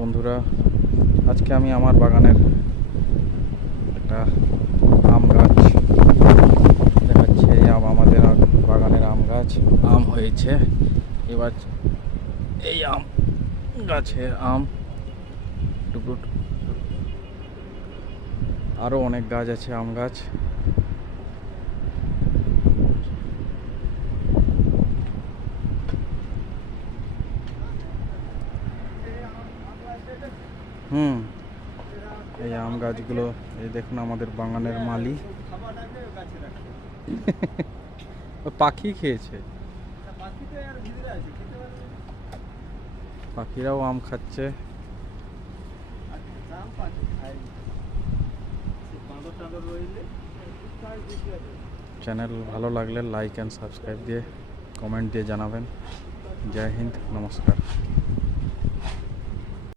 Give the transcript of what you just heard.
বন্ধুরা, আজকে আমি আমার বাগানের একটা আম গাছ দেখাচ্ছি। এই আম আমাদের বাগানের আম গাছ, আম হয়েছে এবার। এই আম গাছের আম টুকরো, আরও অনেক গাছ আছে আম গাছ। এই আম গাছগুলো, এই দেখুন আমাদের বাগানের মালি পাখি খেয়েছে, পাখিরাও আম খাচ্ছে। চ্যানেল ভালো লাগলে লাইক অ্যান্ড সাবস্ক্রাইব দিয়ে কমেন্ট দিয়ে জানাবেন। জয় হিন্দ, নমস্কার।